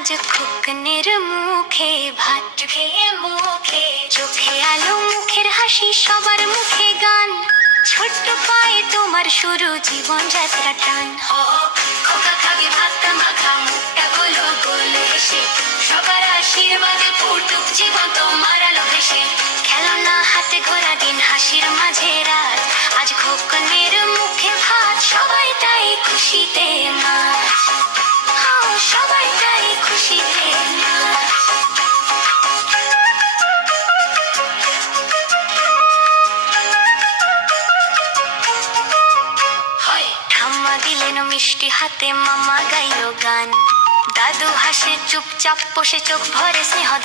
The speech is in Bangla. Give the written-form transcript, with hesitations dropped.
আজ খোকনের মুখে ভাত খেয়ে মুখে চোখে আলো মুখের হাসি সবার মুখে গান ছোট্ট পায়ে তোমার শুরু জীবন যাত্রা টান খোকা খাবি ভাত মাখা মুখটা গোলো গোল হেসে সবার আশীর্বাদে ফুটুক জীবন তোমার আলো ভেসে খেলনা হাতে ঘোরা দিন হাসির মাঝে রাত আজ খোকনের মুখে ভাত সবাই তাই খুশিতে মাত সবাই তাই খুশিতে মাত ঠাম্মা দিলেন মিষ্টি হাতে মামা গাইলো গান দাদু হাসে চুপচাপ বসে চোখ ভরে স্নেহদান